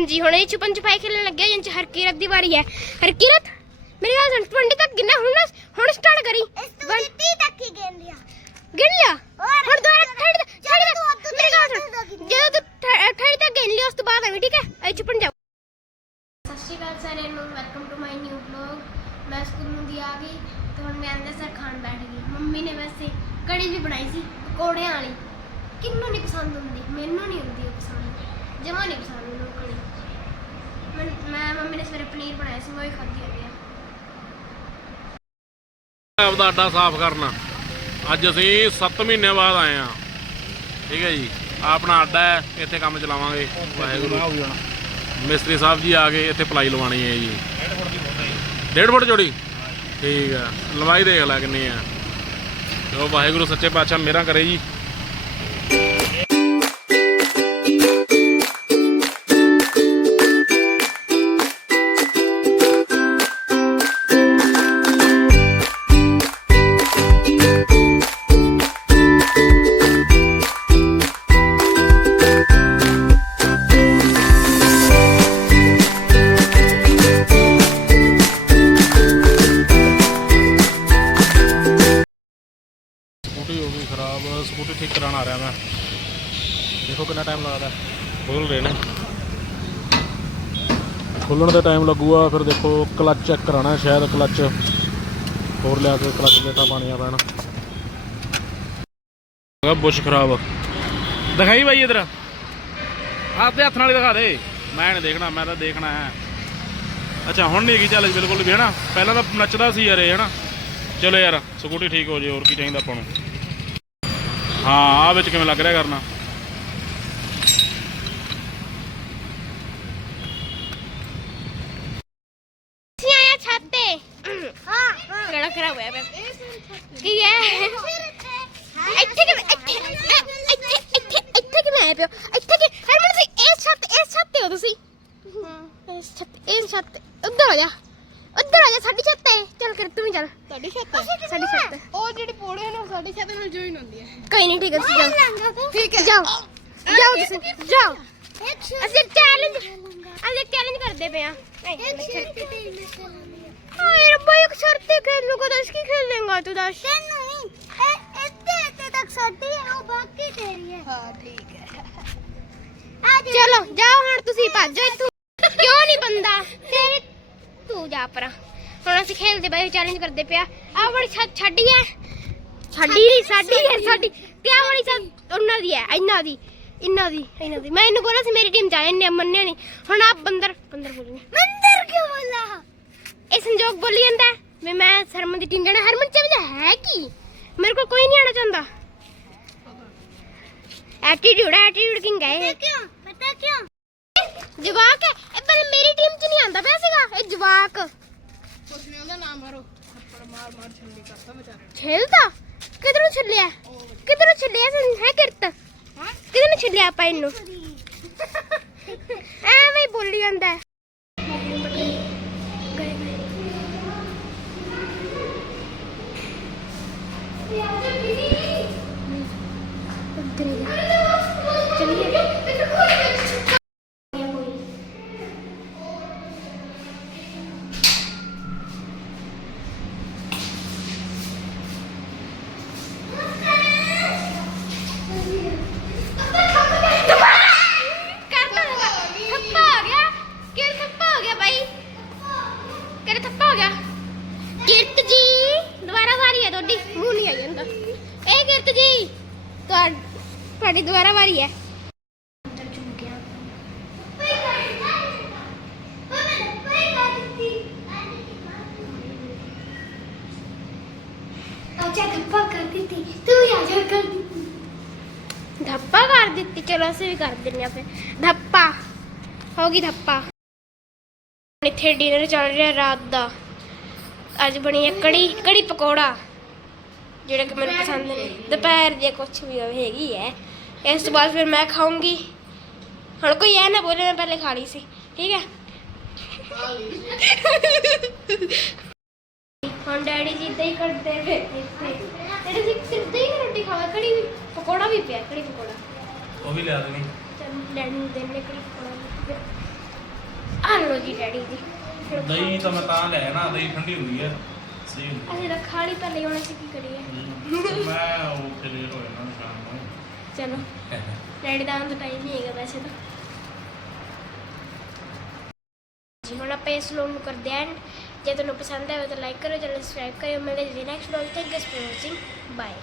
ਜੀ ਹੁਣ ਇਹ ਛੁਪਨ ਛੁਪਾਈ ਖੇਲਣ ਲੱਗਿਆ ਜਿੰਚ ਹਰਕੀਰਤ ਦੀ ਵਾਰੀ ਹੈ। ਹਰਕੀਰਤ ਮੇਰੀ ਗੱਲ ਸੁਣ 20 ਤੱਕ ਗਿਣਨਾ ਹੁਣ ਨਾ- ਹੁਣ ਸਟਾਰਟ ਕਰੀ। ਇਸ ਤੋਂ 30 ਤੱਕ ਹੀ ਗੇਮ ਲਿਆ। ਗਿਣ ਲਿਆ? ਹੋਰ ਹੁਣ ਦੁਬਾਰਾ 30 ਤੱਕ ਜਦੋਂ 30 ਤੂੰ ਅੱਧੂ ਮੇਰੀ ਗੱਲ ਤੱਕ ਸੁਣ ਗਿਣ। ਜਦੋਂ ਤੂੰ 30 ਤੱਕ ਗਿਣ ਲਿਆ ਉਸ ਤੋਂ ਬਾਅਦ ਆਵੀਂ ਠੀਕ ਹੈ? ਇਹ ਛੁਪਣ ਜਾ ਸਤਿ ਸ਼੍ਰੀ ਅਕਾਲ ਸਾਰਿਆਂ ਨੂੰ welcome to my new vlog ਮੈਂ ਸਕੂਲ ਨੂੰ ਦੀ ਆ ਗਈ ਤੇ ਹੁਣ ਮੈਂ ਅੰਦਰ ਸਰ ਖਾਣ ਬੈਠ ਗਈ। ਮੰਮੀ ਨੇ ਵੈਸੇ ਕੜੀ ਵੀ ਬਣਾਈ ਸੀ ਪਕੌੜਿਆਂ ਵਾਲੀ। ਕਿੰਨੂੰ ਨਹੀਂ ਪਸੰਦ ਹੁੰਦੀ ਮੈਨੂੰ ਨਹੀਂ ਹੁੰਦੀ ਉਹ ਪਸੰਦ। ਜਮਾ ਨਹੀਂ ਪਸੰਦ ਮੈਨੂੰ ਕੜੀ। ਮੈਂ ਮੈਂ ਮੰਮੀ ਨੇ ਸਵੇਰੇ ਪਨੀਰ ਬਣਾਇਆ ਸੀ ਮੈਂ ਉਹ ਹੀ ਖਾਧੀ ਹੋਈ ਆ। ਆਪਦਾ ਅੱਡਾ ਸਾਫ਼ ਕਰਨਾ। ਅੱਜ ਅਸੀਂ 7 ਮਹੀਨੇ ਬਾਅਦ ਆਏ ਆ ਠੀਕ ਹੈ ਜੀ। ਆਹ ਆਪਣਾ ਅੱਡਾ ਹੈ ਇੱਥੇ ਕੰਮ ਚਲਾਵਾਂਗੇ। ਵਾਹਿਗੁਰੂ। ਮਿਸਤਰੀ ਸਾਹਿਬ ਜੀ ਆ ਗਏ ਇੱਥੇ ਪਲਾਈ ਲਵਾਣੀ ਹੈ ਜੀ। ਡੇਢ ਫੁੱਟ ਜੋੜੀ ਠੀਕ ਹੈ। ਲੰਬਾਈ ਦੇਖ ਲੈ ਕਿੰਨੀ ਆ ਜੋ ਵਾਹਿਗੁਰੂ ਸੱਚੇ ਪਾਤਸ਼ਾਹ ਮੇਰਾ ਕਰੇ ਜੀ। ਖਰਾਬ ਸਕੂਟੀ ਠੀਕ ਕਰਾਉਣ ਆ ਰਿਹਾ ਮੈਂ। ਦੇਖੋ ਕਿੰਨਾ ਟਾਈਮ ਲੱਗਦਾ। ਖੋਲ ਰਹੇ ਨੇ। ਖੋਲਣ ਦਾ ਟਾਈਮ ਲੱਗੂਗਾ, ਫਿਰ ਦੇਖੋ ਕਲੱਚ ਚੈੱਕ ਕਰਾਉਣਾ ਸ਼ਾਇਦ ਕਲੱਚ ਹੋਰ ਲਿਆ ਕੇ ਕਲੱਚ ਪਲੇਟਾਂ ਪਾਣੀਆਂ ਪੈਣ। ਹੈਗਾ ਬੁਸ਼ ਖਰਾਬ। ਦਿਖਾਈ ਬਾਈ ਇਧਰ। ਹੱਥ ਹੱਥ ਨਾਲ ਹੀ ਦਿਖਾ ਦੇ। ਮੈਂ ਨਹੀਂ ਦੇਖਣਾ, ਮੈਂ ਤਾਂ ਦੇਖਣਾ ਹੈ। ਅੱਛਾ, ਹੁਣ ਨਹੀਂ ਹੈਗੀ ਚੱਲ ਬਿਲਕੁਲ ਵੀ, ਹਨਾ? ਪਹਿਲਾਂ ਤਾਂ ਨੱਚਦਾ ਸੀ ਯਾਰ ਇਹ, ਹਨਾ? ਚਲੋ ਯਾਰ ਸਕੂਟੀ ਠੀਕ ਹੋ ਜੇ, ਹੋਰ ਕੀ ਚਾਹੀਦਾ ਆਪਾਂ ਨੂੰ। ਹਾਂ ਆ ਵਿੱਚ ਕਿਵੇਂ ਲੱਗ ਰਿਹਾ ਕਰਨਾ? ਅਸੀਂ ਆਇਆ ਛੱਤ ਤੇ? ਹਾਂ। ਗਲਾ ਖਰਾਬ ਹੋਇਆ ਪਿਆ। ਕੀ ਹੈ? ਇੱਥੇ ਕਿ ਇੱਥੇ ਇੱਥੇ ਇੱਥੇ ਇੱਥੇ ਕਿਵੇਂ ਆਏ ਪਿਓ ਇੱਥੇ ਕਿ ਹਰਮਨ ਤੁਸੀਂ ਇਸ ਛੱਤ ਇਸ ਛੱਤ ਤੇ ਹੋ ਤੁਸੀਂ। ਇਸ ਛੱਤ ਇਸ ਛੱਤ ਉੱਧਰ ਆ ਜਾ। ਉੱਧਰ ਆ ਜਾ ਸਾਡੀ ਛੱਤ ਤੇ ਚੱਲ ਕਰ ਤੂੰ ਵੀ ਚੱਲ ਸਾਡੀ ਛੱਤ ਸਾਡੀ ਛੱਤ ਉਹ ਜਿਹੜੀ ਪੌੜੇ ਨੇ ਉਹ ਸਾਡੀ ਛੱਤ ਨਾਲ ਜੁਆਇਨ ਹੁੰਦੀ ਹੈ ਕੋਈ ਨਹੀਂ ਠੀਕ ਹੈ ਤੁਸੀਂ ਜਾਓ ਠੀਕ ਹੈ ਜਾਓ ਜਾਓ ਤੁਸੀਂ ਜਾਓ ਇੱਕ ਅਸੀਂ ਚੈਲੰਜ ਅਸੀਂ ਚੈਲੰਜ ਕਰਦੇ ਪਏ ਆ ਸ਼ਰਤ ਤੇ ਮੈਂ ਚੱਲਾਂਗੀ ਹਾਏ ਰੱਬਾ ਇੱਕ ਸ਼ਰਤ ਤੇ ਖੇਲ ਨੂੰ ਦੱਸ ਕੀ ਖੇਲ ਲੇਗਾ ਤੂੰ ਦੱਸ ਤੈਨੂੰ ਨਹੀਂ ਇਹ ਇੱਥੇ ਇੱਥੇ ਤੱਕ ਸਾਡੀ ਹੈ ਉਹ ਬਾਕੀ ਤੇਰੀ ਹੈ ਹਾਂ ਠੀਕ ਹੈ ਆ ਜਾ ਚਲੋ ਜਾਓ ਹੁਣ ਤੁਸੀਂ ਭੱਜੋ ਇੱਥੋਂ ਕਿਉਂ ਨਹੀਂ ਬੰਦਾ ਤੇਰੇ ਤੂੰ ਜਾ ਪਰਾਂ। ਹੁਣ ਅਸੀਂ ਖੇਲਦੇ ਬਾਈ ਚੈਲੰਜ ਕਰਦੇ ਪਿਆ। ਆ ਵਾਲੀ ਛੱਡ ਹੈ ਛੱਡੀ ਨਹੀਂ ਸਾਡੀ ਹੈ ਸਾਡੀ ਤੇ ਵਾਲੀ ਛੱਡ ਉਹਨਾਂ ਦੀ ਹੈ ਇਹਨਾਂ ਦੀ ਇਹਨਾਂ ਦੀ ਇਹਨਾਂ ਦੀ। ਮੈਂ ਇਹਨੂੰ ਬੋਲਿਆ ਸੀ ਮੇਰੀ ਟੀਮ ਜਾਏ ਨੇ ਮੰਨਿਆ ਨਹੀਂ। ਹੁਣ ਆ ਬੰਦਰ ਬੰਦਰ ਬੋਲਣੀ ਮੰਦਰ ਕਿਉਂ ਬੋਲਾ ਇਹ ਸੰਜੋਗ ਬੋਲੀ ਜਾਂਦਾ ਵੀ ਮੈਂ ਹਰਮਨ ਦੀ ਟੀਮ ਜਾਣਾ ਹਰਮਨ ਚ ਹੈ ਕੀ? ਮੇਰੇ ਕੋਲ ਕੋਈ ਨਹੀਂ ਆਣਾ ਚਾਹੁੰਦਾ। ਐਟੀਟਿਊਡ ਐਟੀਟਿਊਡ ਕਿੰਗ ਹੈ। ਕਿਉਂ? ਪਤਾ ਕਿਉਂ? ਜਵਾਕ ਹੈ। ਇਹ ਪਰ ਮੇਰੀ ਟੀਮ ਚ ਨਹੀਂ ਆਂਦਾ ਪਿਆ ਸੀਗਾ। ਇਹ ਜਵਾਕ। ਕੁਛ ਨਹੀਂ ਉਹਦਾ ਨਾਮ ਮਾਰੋ। ਥੱਪੜ ਮਾਰ ਮਾਰ ਛੱਲੀ ਕਰਤਾ ਵਿਚਾਰੇ ਛੇਲਦਾ ਕਿਧਰੋਂ ਛੱਲਿਆ? ਕਿਧਰੋਂ ਛੱਲਿਆ ਸੰ? ਹੈ ਕਿਰਤ? ਹਾਂ? ਕਿਧਰੋਂ ਛੱਲਿਆ ਆਪਾਂ ਇਹਨੂੰ? ਐਵੇਂ ਹੀ ਬੋਲੀ ਜਾਂਦਾ ਹੈ। ਕਰਤਾ ਥੱਪਾ ਹੋ ਗਿਆ ਕਿਰ ਥੱਪਾ ਹੋ ਗਿਆ ਬਾਈ ਕਿਰ ਥੱਪਾ ਹੋ ਗਿਆ ਕਿਰਤ ਜੀ ਦੁਬਾਰਾ ਵਾਰੀ ਹੈ ਤੁਹਾਡੀ ਮੂੰਹ ਨਹੀਂ ਆਈ ਜਾਂਦਾ ਇਹ ਕਿਰਤ ਜੀ ਤੁਹਾ- ਤੁਹਾਡੀ ਦੁਬਾਰਾ ਵਾਰੀ ਹੈ ਅੰਦਰ ਚੁੱਕ ਗਿਆ ਅੱਛਾ ਧੱਪਾ ਕਰ ਦਿੱਤੀ ਤੂੰ ਵੀ ਆ ਜਾ ਕਰ ਧੱਪਾ ਕਰ ਦਿੱਤੀ। ਚਲੋ, ਅਸੀਂ ਵੀ ਕਰ ਦਿੰਨੇ ਆ ਫਿਰ। ਧੱਪਾ, ਹੋ ਗਈ ਧੱਪਾ। ਇੱਥੇ ਡਿਨਰ ਚੱਲ ਰਿਹਾ ਰਾਤ ਦਾ। ਅੱਜ ਬਣੀ ਹੈ ਕੜੀ ਕੜੀ ਪਕੌੜਾ। ਜਿਹੜੇ ਕਿ ਮੈਨੂੰ ਪਸੰਦ ਨੇ। ਦੁਪਹਿਰ ਦੀ ਕੁਛ ਵੀ ਹੋਵੇ ਹੈਗੀ ਹੈ ਇਸ ਤੋਂ ਬਾਅਦ ਫਿਰ ਮੈਂ ਖਾਊਂਗੀ। ਹੁਣ ਕੋਈ ਇਹ ਨਾ ਬੋਲੇ ਮੈਂ ਪਹਿਲੇ ਖਾ ਲਈ ਸੀ। ਠੀਕ ਹੈ ਹੁਣ ਡੈਡੀ ਜੀ ਇਦਾਂ ਹੀ ਕਰਦੇ ਫਿਰ ਇੱਥੇ ਡੈਡੀ ਜੀ ਸਿੱਧਾ ਹੀ ਰੋਟੀ ਖਾਵਾ ਕੜੀ ਵੀ ਪਕੌੜਾ ਵੀ ਪਿਆ ਕੜੀ ਪਕੌੜਾ। ਉਹ ਵੀ ਲਿਆ ਦੇਣੀ। ਚੱਲ ਡੈਡੀ ਨੂੰ ਦੇਣੇ ਕੜੀ ਪਕੌੜਾ ਪਿਆ। ਲਓ ਜੀ ਡੈਡੀ ਦੀ ਦਹੀਂ ਤਾਂ ਮੈਂ ਤਾਂ ਲੈ ਨਾ ਦਹੀਂ ਠੰਡੀ ਹੁੰਦੀ ਹੈ ਸਹੀ ਹੁੰਦੀ ਅਸੀਂ ਰੱਖਾ ਲਈ ਹੁਣ ਅਸੀਂ ਕੀ ਕਰੀਏ? ਹੈ। ਮੈਂ ਉਹ ਤੇ ਹੋ ਜਾਣਾ ਸ਼ਾਮ ਨੂੰ ਚਲੋ, ਡੈਡੀ ਦਾ ਆਉਣ ਟਾਈਮ ਨਹੀਂ ਹੈਗਾ ਵੈਸੇ ਤਾਂ। ਜੀ, ਹੁਣ ਆਪਾਂ ਇਸ ਲੋਨ ਨੂੰ ਕਰਦੇ ਹਾਂ end। ਜੇ ਤੁਹਾਨੂੰ ਪਸੰਦ ਆਇਆ ਤਾਂ ਲਾਈਕ ਕਰੋ, ਚੈਨਲ ਸਬਸਕ੍ਰਾਈਬ ਕਰਿਓ। ਮਿਲਦੇ ਜੀ next vlog thank you for watching bye